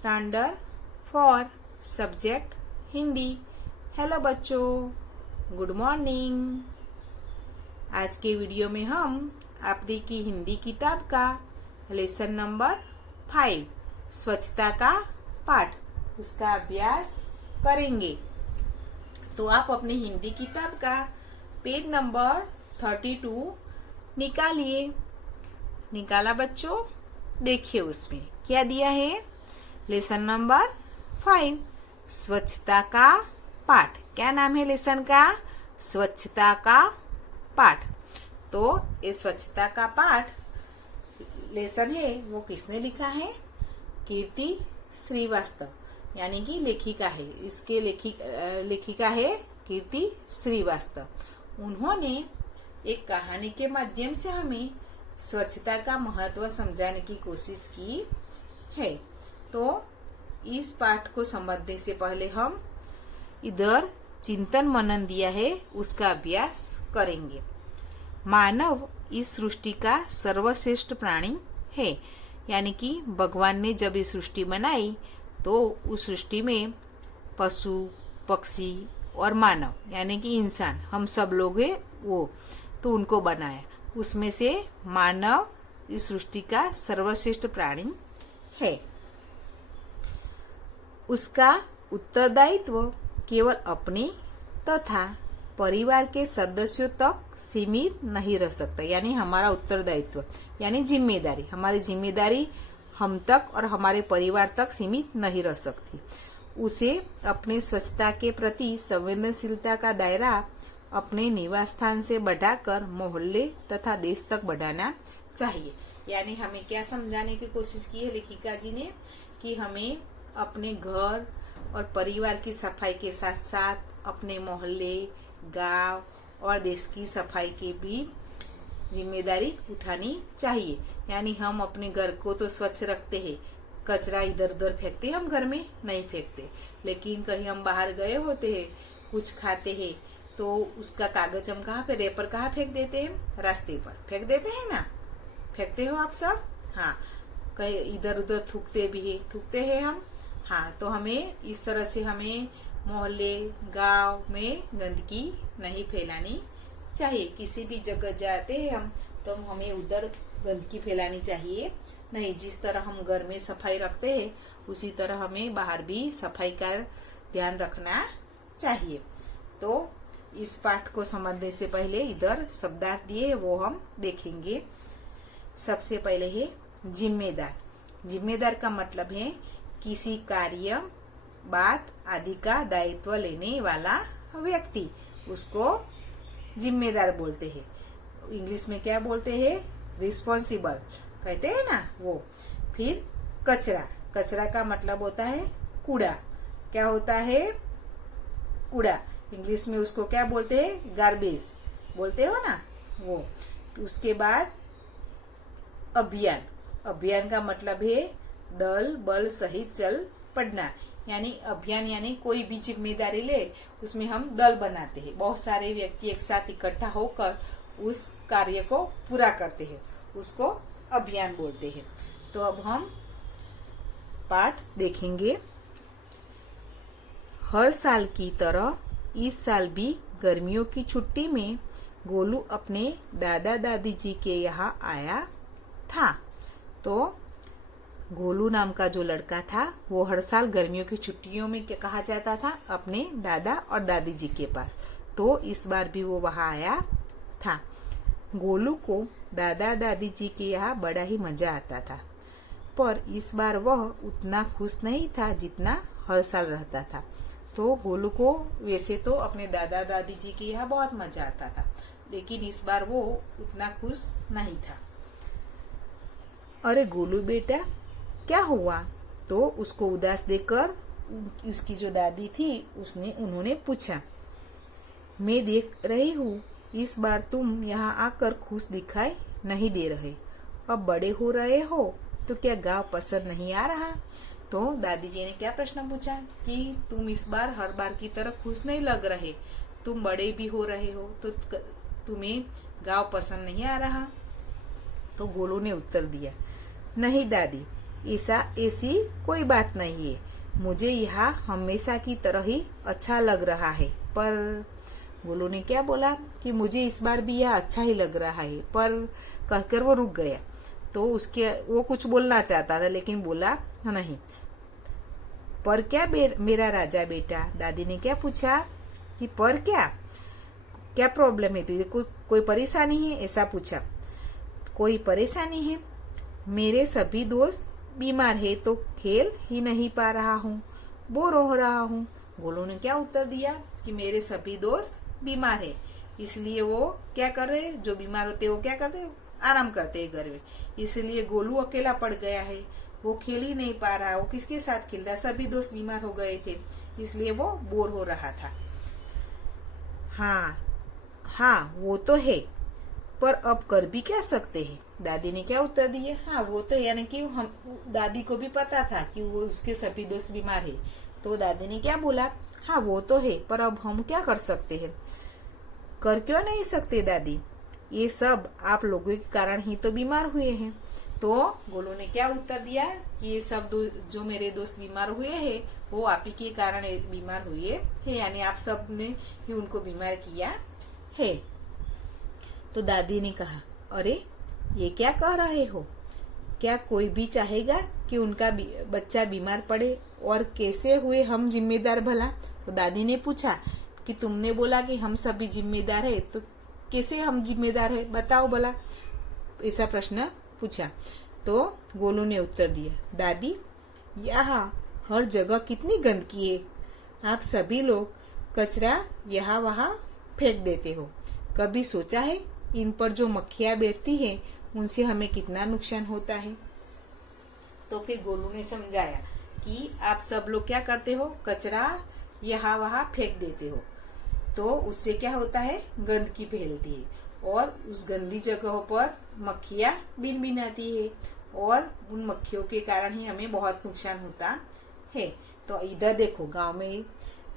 Standard for subject Hindi. Hello बच्चों, good morning. आज के वीडियो में हम आपने की हिंदी किताब का लेसन नंबर 5 स्वच्छता का पाठ उसका अभ्यास करेंगे। तो आप अपनी हिंदी किताब का पेज नंबर 32 निकालिए। निकाला बच्चों? देखिए उसमें क्या दिया है। लेसन नंबर 5 स्वच्छता का पाठ। क्या नाम है लेसन का? स्वच्छता का पाठ। तो ये स्वच्छता का पाठ लेसन है वो किसने लिखा है? कीर्ति श्रीवास्तव यानी कि लेखिका है। इसके लेखिका है कीर्ति श्रीवास्तव। उन्होंने एक कहानी के माध्यम से हमें स्वच्छता का महत्व समझाने की कोशिश की है। तो इस पाठ को समझने से पहले हम इधर चिंतन मनन दिया है उसका अभ्यास करेंगे। मानव इस सृष्टि का सर्वश्रेष्ठ प्राणी है। यानी कि भगवान ने जब ये सृष्टि बनाई तो उस सृष्टि में पशु, पक्षी और मानव यानी कि इंसान हम सब लोग हैं वो, तो उनको बनाया। उसमें से मानव इस सृष्टि का सर्वश्रेष्ठ प्राणी है। उसका उत्तरदायित्व केवल अपने तथा परिवार के सदस्यों तक सीमित नहीं रह सकता। यानी हमारा उत्तरदायित्व यानी जिम्मेदारी, हमारी जिम्मेदारी हम तक और हमारे परिवार तक सीमित नहीं रह सकती। उसे अपने स्वच्छता के प्रति संवेदनशीलता का दायरा अपने निवास स्थान से बढ़ाकर मोहल्ले तथा देश तक बढ़ाना चाहिए। यानी हमें क्या समझाने की कोशिश की है लेखिका जी ने कि हमें अपने घर और परिवार की सफाई के साथ साथ अपने मोहल्ले, गांव और देश की सफाई की भी जिम्मेदारी उठानी चाहिए। यानी हम अपने घर को तो स्वच्छ रखते हैं, कचरा इधर उधर फेंकते हम घर में नहीं फेंकते, लेकिन कहीं हम बाहर गए होते हैं, कुछ खाते हैं तो उसका कागज हम कहाँ पे, रेपर कहाँ फेंक देते हैं? रास्ते पर फेंक देते हैं ना। फेंकते हो आप सब? हाँ। कहीं इधर उधर थूकते हैं हम। हाँ, तो हमें इस तरह से हमें मोहल्ले, गांव में गंदगी नहीं फैलानी चाहिए। किसी भी जगह जाते हैं हम तो हमें उधर गंदगी फैलानी चाहिए नहीं। जिस तरह हम घर में सफाई रखते हैं उसी तरह हमें बाहर भी सफाई का ध्यान रखना चाहिए। तो इस पाठ को समझने से पहले इधर शब्दार्थ दिए वो हम देखेंगे। सबसे पहले है जिम्मेदार। जिम्मेदार का मतलब है किसी कार्य, बात आदि का दायित्व लेने वाला व्यक्ति, उसको जिम्मेदार बोलते हैं। इंग्लिश में क्या बोलते हैं? रिस्पॉन्सिबल कहते हैं ना वो। फिर कचरा। कचरा का मतलब होता है कूड़ा। क्या होता है? कूड़ा। इंग्लिश में उसको क्या बोलते हैं? गार्बेज बोलते हो ना वो। उसके बाद अभियान। अभियान का मतलब है दल बल सहित चल पड़ना। यानी अभियान यानी कोई भी जिम्मेदारी ले उसमें हम दल बनाते हैं। बहुत सारे व्यक्ति एक साथ इकट्ठा होकर उस कार्य को पूरा करते हैं, उसको अभियान बोलते हैं। तो अब हम पाठ देखेंगे। हर साल की तरह इस साल भी गर्मियों की छुट्टी में गोलू अपने दादा दादी जी के यहाँ आया था। तो गोलू नाम का जो लड़का था वो हर साल गर्मियों की छुट्टियों में क्या कहा जाता था? अपने दादा और दादी जी के पास। तो इस बार भी वो वहां आया था। गोलू को दादा दादी जी के यहाँ बड़ा ही मजा आता था, पर इस बार वह उतना खुश नहीं था जितना हर साल रहता था। तो गोलू को वैसे तो अपने दादा दादी जी के यहाँ बहुत मजा आता था, लेकिन इस बार वो उतना खुश नहीं था। अरे गोलू बेटा, क्या हुआ? तो उसको उदास देखकर उसकी जो दादी थी उन्होंने पूछा। मैं देख रही हूँ इस बार तुम यहाँ आकर खुश दिखाई नहीं दे रहे। अब बड़े हो रहे हो तो क्या गाँव पसंद नहीं आ रहा? तो दादी जी ने क्या प्रश्न पूछा कि तुम इस बार हर बार की तरह खुश नहीं लग रहे, तुम बड़े भी हो रहे हो तो तुम्हें गाँव पसंद नहीं आ रहा? तो गोलू ने उत्तर दिया, नहीं दादी, ऐसी कोई बात नहीं है, मुझे यहाँ हमेशा की तरह ही अच्छा लग रहा है। पर गोलू ने क्या बोला कि मुझे इस बार भी यह अच्छा ही लग रहा है, पर कहकर वो रुक गया। तो वो कुछ बोलना चाहता था लेकिन बोला नहीं। पर क्या मेरा राजा बेटा, दादी ने क्या पूछा कि पर क्या प्रॉब्लम है तुझे, कोई परेशानी है, ऐसा पूछा। कोई परेशानी है, मेरे सभी दोस्त बीमार है तो खेल ही नहीं पा रहा हूँ, बोर हो रहा हूँ। गोलू ने क्या उत्तर दिया कि मेरे सभी दोस्त बीमार है, इसलिए वो क्या कर रहे हैं, जो बीमार होते हैं वो क्या करते हैं, आराम करते हैं घर में। इसलिए गोलू अकेला पड़ गया है, वो खेल ही नहीं पा रहा, वो किसके साथ खेलता, सभी दोस्त बीमार हो गए थे, इसलिए वो बोर हो रहा था। हाँ वो तो है, पर अब कर भी क्या सकते हैं, दादी ने क्या उत्तर दिया। हाँ वो तो, यानी कि हम दादी को भी पता था कि वो उसके सभी दोस्त बीमार है, तो दादी ने क्या बोला, हाँ वो तो है, पर अब हम क्या कर सकते हैं। कर क्यों नहीं सकते दादी, ये सब आप लोगों के कारण ही तो बीमार हुए हैं। तो गोलू ने क्या उत्तर दिया कि ये सब जो मेरे दोस्त बीमार हुए हैं वो आप ही के कारण बीमार हुए हैं, यानी आप सब ने ही उनको बीमार किया है। तो दादी ने कहा, अरे ये क्या कह रहे हो, क्या कोई भी चाहेगा कि उनका बच्चा बीमार पड़े, और कैसे हुए हम जिम्मेदार भला। तो दादी ने पूछा कि तुमने बोला कि हम सभी जिम्मेदार है, तो कैसे हम जिम्मेदार है, बताओ भला, ऐसा प्रश्न पूछा। तो गोलू ने उत्तर दिया, दादी यहाँ हर जगह कितनी गंदगी है, आप सभी लोग कचरा यहाँ वहाँ फेंक देते हो, कभी सोचा है इन पर जो मक्खियाँ बैठती हैं उनसे हमें कितना नुकसान होता है। तो फिर गोलू ने समझाया कि आप सब लोग क्या करते हो, कचरा यहाँ वहाँ फेंक देते हो, तो उससे क्या होता है, गंदगी फैलती है और उस गंदी जगहों पर मक्खियाँ बिन आती है, और उन मक्खियों के कारण ही हमें बहुत नुकसान होता है। तो इधर देखो, गांव में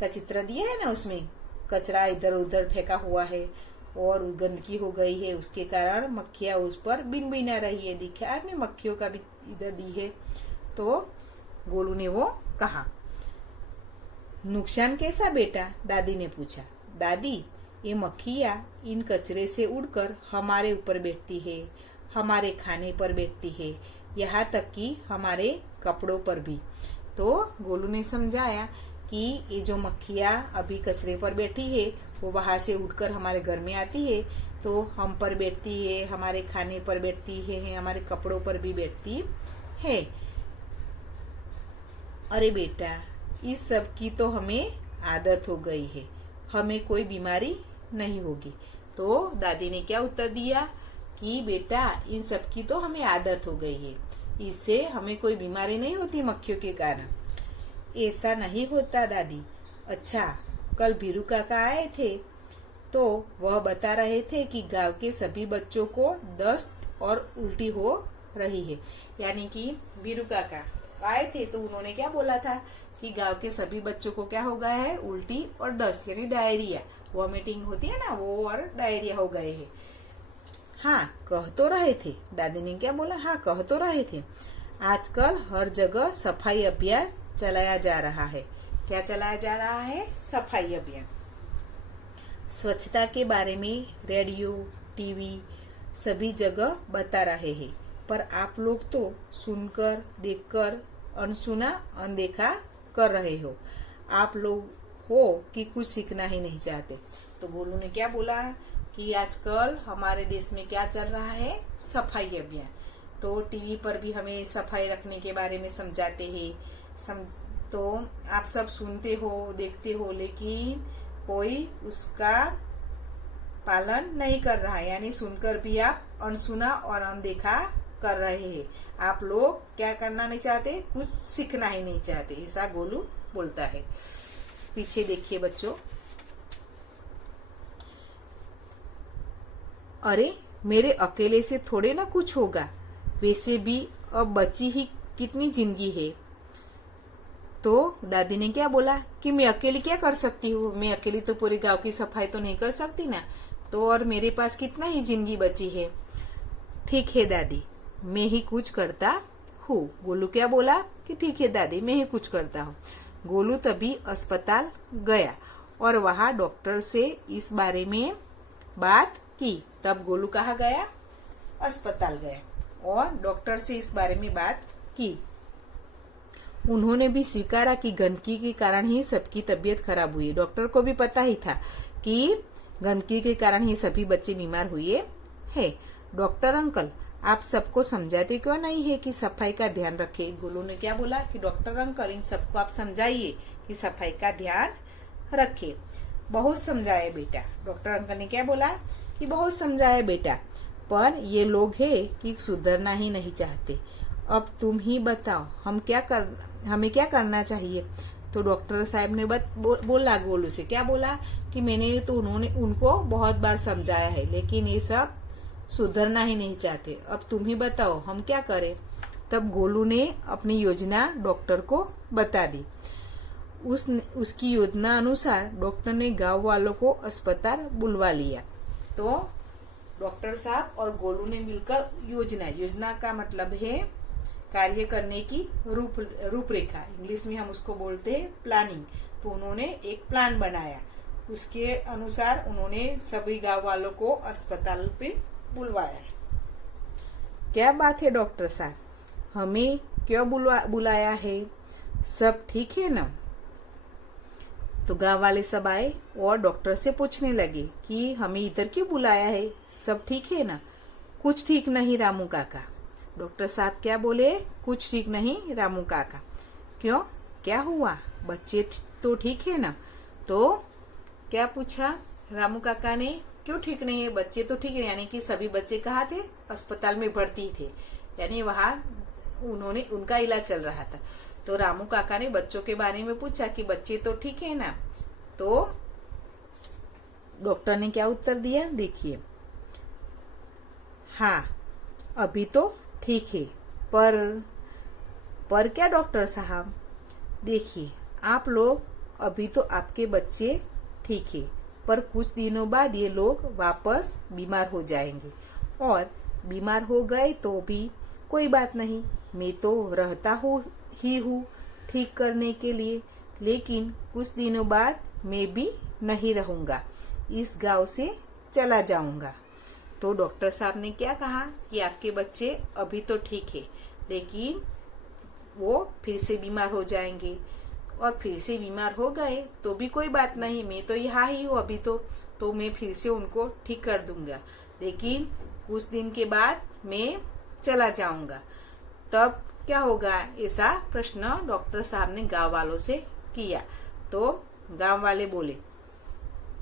का चित्र दिया है ना, उसमें कचरा इधर उधर फेंका हुआ है और गंदगी हो गई है, उसके कारण मक्खियाँ उस पर बिन आ रही है। दिखा आपने, मक्खियों का भी इधर दी है। तो गोलू ने वो कहा, नुकसान कैसा बेटा, दादी ने पूछा। दादी, ये मक्खियाँ इन कचरे से उड़कर हमारे ऊपर बैठती है, हमारे खाने पर बैठती है, यहाँ तक कि हमारे कपड़ों पर भी। तो गोलू ने समझाया कि ये जो मक्खियाँ अभी कचरे पर बैठी है वो वहां से उड़कर हमारे घर में आती है, तो हम पर बैठती है, हमारे खाने पर बैठती है, हमारे कपड़ों पर भी बैठती है। अरे बेटा, इस सब की तो हमें आदत हो गई है, हमें कोई बीमारी नहीं होगी। तो दादी ने क्या उत्तर दिया कि बेटा, इन सब की तो हमें आदत हो गई है, इससे हमें कोई बीमारी नहीं होती मक्खियों के कारण। ऐसा नहीं होता दादी। अच्छा, कल बीरू काका आए थे तो वह बता रहे थे कि गांव के सभी बच्चों को दस्त और उल्टी हो रही है। यानी कि बीरू काका आए थे तो उन्होंने क्या बोला था कि गांव के सभी बच्चों को क्या हो गया है, उल्टी और दस्त, यानी डायरिया, वॉमिटिंग होती है ना वो, और डायरिया हो गए है। हाँ, कह तो रहे थे, दादी ने क्या बोला, हाँ कह तो रहे थे, आजकल हर जगह सफाई अभियान चलाया जा रहा है। क्या चलाया जा रहा है, सफाई अभियान। स्वच्छता के बारे में रेडियो, टीवी सभी जगह बता रहे हैं, पर आप लोग तो सुनकर, देखकर, अनसुना, अनदेखा कर रहे हो। आप लोग हो कि कुछ सीखना ही नहीं चाहते। तो गोलू ने क्या बोला कि आजकल हमारे देश में क्या चल रहा है, सफाई अभियान। तो टीवी पर भी हमें सफाई रखने के बारे में समझाते हैं। तो आप सब सुनते हो, देखते हो, लेकिन कोई उसका पालन नहीं कर रहा है, यानी सुनकर भी आप अनसुना और अनदेखा कर रहे हैं। आप लोग क्या करना नहीं चाहते, कुछ सीखना ही नहीं चाहते, ऐसा गोलू बोलता है। पीछे देखिए बच्चों, अरे मेरे अकेले से थोड़े ना कुछ होगा, वैसे भी अब बची ही कितनी जिंदगी है। तो दादी ने क्या बोला कि मैं अकेली क्या कर सकती हूँ, मैं अकेली तो पूरे गांव की सफाई तो नहीं कर सकती ना, तो और मेरे पास कितना ही जिंदगी बची है। ठीक है दादी, मैं ही कुछ करता हूँ। गोलू क्या बोला कि ठीक है दादी, मैं ही कुछ करता हूँ। गोलू तभी अस्पताल गया और वहां डॉक्टर से इस बारे में बात की। तब गोलू कहाँ गया? अस्पताल गया और डॉक्टर से इस बारे में बात की। उन्होंने भी स्वीकारा कि गंदगी के कारण ही सबकी तबीयत खराब हुई। डॉक्टर को भी पता ही था कि गंदगी के कारण ही सभी बच्चे बीमार हुए हैं। डॉक्टर अंकल, आप सबको समझाते क्यों नहीं है कि सफाई का ध्यान रखे? गोलू ने क्या बोला कि डॉक्टर अंकल, इन सबको आप समझाइए कि सफाई का ध्यान रखे। बहुत समझाए बेटा। डॉक्टर अंकल ने क्या बोला कि बहुत समझाए बेटा, पर ये लोग हैं कि सुधरना ही नहीं चाहते। अब तुम ही बताओ हमें क्या करना चाहिए? तो डॉक्टर साहब ने बोला गोलू से, क्या बोला कि उन्होंने उनको बहुत बार समझाया है, लेकिन ये सब सुधरना ही नहीं चाहते। अब तुम ही बताओ हम क्या करें? तब गोलू ने अपनी योजना डॉक्टर को बता दी। उसकी योजना अनुसार डॉक्टर ने गांव वालों को अस्पताल बुलवा लिया। तो डॉक्टर साहब और गोलू ने मिलकर योजना का मतलब है कार्य करने की रूपरेखा। इंग्लिश में हम उसको बोलते हैं प्लानिंग। तो उन्होंने एक प्लान बनाया, उसके अनुसार उन्होंने सभी गांव वालों को अस्पताल पे बुलवाया। क्या बात है डॉक्टर साहब, हमें क्यों बुलाया है? सब ठीक है ना? तो गांव वाले सब आए और डॉक्टर से पूछने लगे कि हमें इधर क्यों बुलाया है, सब ठीक है ना? कुछ ठीक नहीं रामू काका। डॉक्टर साहब क्या बोले? कुछ ठीक नहीं रामू काका। क्यों, क्या हुआ? बच्चे तो ठीक है ना? तो क्या पूछा रामू काका ने? क्यों ठीक नहीं है? बच्चे तो ठीक है, यानी कि सभी बच्चे कहाँ थे? अस्पताल में भर्ती थे, यानी वहां उनका इलाज चल रहा था। तो रामू काका ने बच्चों के बारे में पूछा कि बच्चे तो ठीक है ना? तो डॉक्टर ने क्या उत्तर दिया, देखिए, हाँ अभी तो ठीक है, पर क्या डॉक्टर साहब? देखिए आप लोग, अभी तो आपके बच्चे ठीक है, पर कुछ दिनों बाद ये लोग वापस बीमार हो जाएंगे, और बीमार हो गए तो भी कोई बात नहीं, मैं तो रहता हूँ ठीक करने के लिए, लेकिन कुछ दिनों बाद मैं भी नहीं रहूंगा, इस गांव से चला जाऊंगा। तो डॉक्टर साहब ने क्या कहा कि आपके बच्चे अभी तो ठीक है, लेकिन वो फिर से बीमार हो जाएंगे, और फिर से बीमार हो गए तो भी कोई बात नहीं, मैं तो यहाँ ही हूँ अभी तो मैं फिर से उनको ठीक कर दूंगा, लेकिन कुछ दिन के बाद मैं चला जाऊंगा। तब क्या होगा? ऐसा प्रश्न डॉक्टर साहब ने गांव वालों से किया। तो गांव वाले बोले,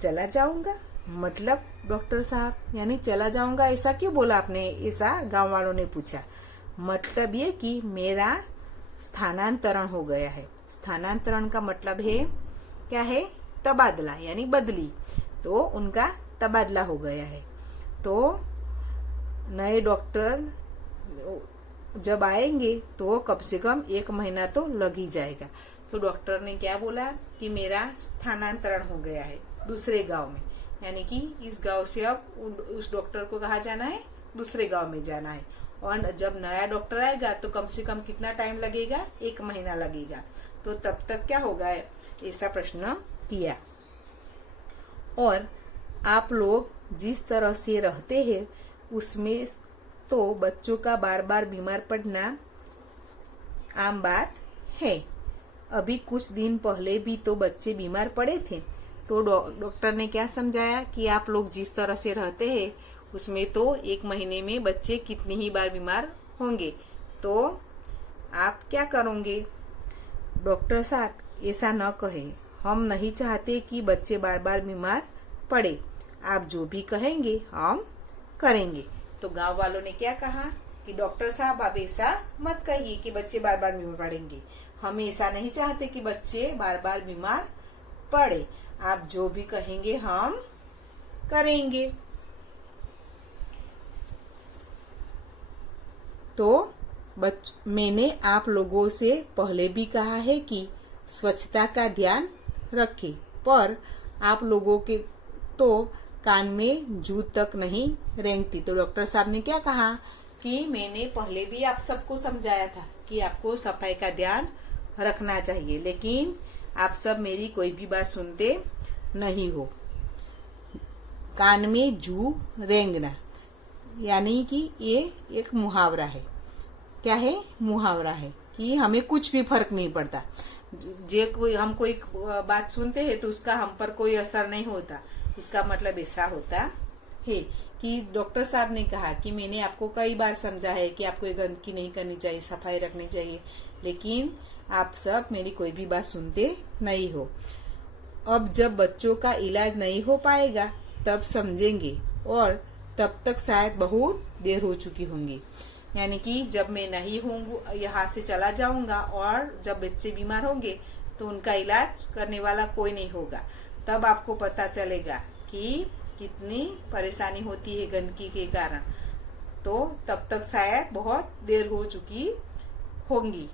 चला जाऊंगा मतलब डॉक्टर साहब, यानी चला जाऊंगा ऐसा क्यों बोला आपने? ऐसा गांव वालों ने पूछा। मतलब ये कि मेरा स्थानांतरण हो गया है। स्थानांतरण का मतलब है क्या है? तबादला, यानी बदली। तो उनका तबादला हो गया है। तो नए डॉक्टर जब आएंगे तो कम से कम 1 महीना तो लग ही जाएगा। तो डॉक्टर ने क्या बोला कि मेरा स्थानांतरण हो गया है दूसरे गांव में, यानी कि इस गांव से अब उस डॉक्टर को कहाँ जाना है? दूसरे गांव में जाना है। और जब नया डॉक्टर आएगा तो कम से कम कितना टाइम लगेगा? 1 महीना लगेगा। तो तब तक क्या होगा? ऐसा प्रश्न किया। और आप लोग जिस तरह से रहते हैं उसमें तो बच्चों का बार बार बीमार पड़ना आम बात है। अभी कुछ दिन पहले भी तो बच्चे बीमार पड़े थे। तो डॉक्टर ने क्या समझाया कि आप लोग जिस तरह से रहते हैं उसमें तो 1 महीने में बच्चे कितनी ही बार बीमार होंगे, तो आप क्या करोगे? डॉक्टर साहब ऐसा न कहे, हम नहीं चाहते कि बच्चे बार बार बीमार पड़े, आप जो भी कहेंगे हम करेंगे। तो गांव वालों ने क्या कहा कि डॉक्टर साहब आप ऐसा मत कहिए कि बच्चे बार बार बीमार पड़ेंगे, हम ऐसा नहीं चाहते कि बच्चे बार बार बीमार पड़े, आप जो भी कहेंगे हम करेंगे। तो मैंने आप लोगों से पहले भी कहा है कि स्वच्छता का ध्यान रखें, पर आप लोगों के तो कान में जूं तक नहीं रेंगती। तो डॉक्टर साहब ने क्या कहा कि मैंने पहले भी आप सबको समझाया था कि आपको सफाई का ध्यान रखना चाहिए, लेकिन आप सब मेरी कोई भी बात सुनते नहीं हो। कान में जू रेंगना, यानी कि ये एक मुहावरा है। क्या है? मुहावरा है कि हमें कुछ भी फर्क नहीं पड़ता। हम कोई बात सुनते हैं तो उसका हम पर कोई असर नहीं होता। उसका मतलब ऐसा होता है कि डॉक्टर साहब ने कहा कि मैंने आपको कई बार समझा है कि आपको गंदगी नहीं करनी चाहिए, सफाई रखनी चाहिए, लेकिन आप सब मेरी कोई भी बात सुनते नहीं हो। अब जब बच्चों का इलाज नहीं हो पाएगा तब समझेंगे, और तब तक शायद बहुत देर हो चुकी होंगी। यानी कि जब मैं नहीं हूँ, यहाँ से चला जाऊंगा, और जब बच्चे बीमार होंगे तो उनका इलाज करने वाला कोई नहीं होगा। तब आपको पता चलेगा कि कितनी परेशानी होती है गंदगी के कारण। तो तब तक शायद बहुत देर हो चुकी होंगी।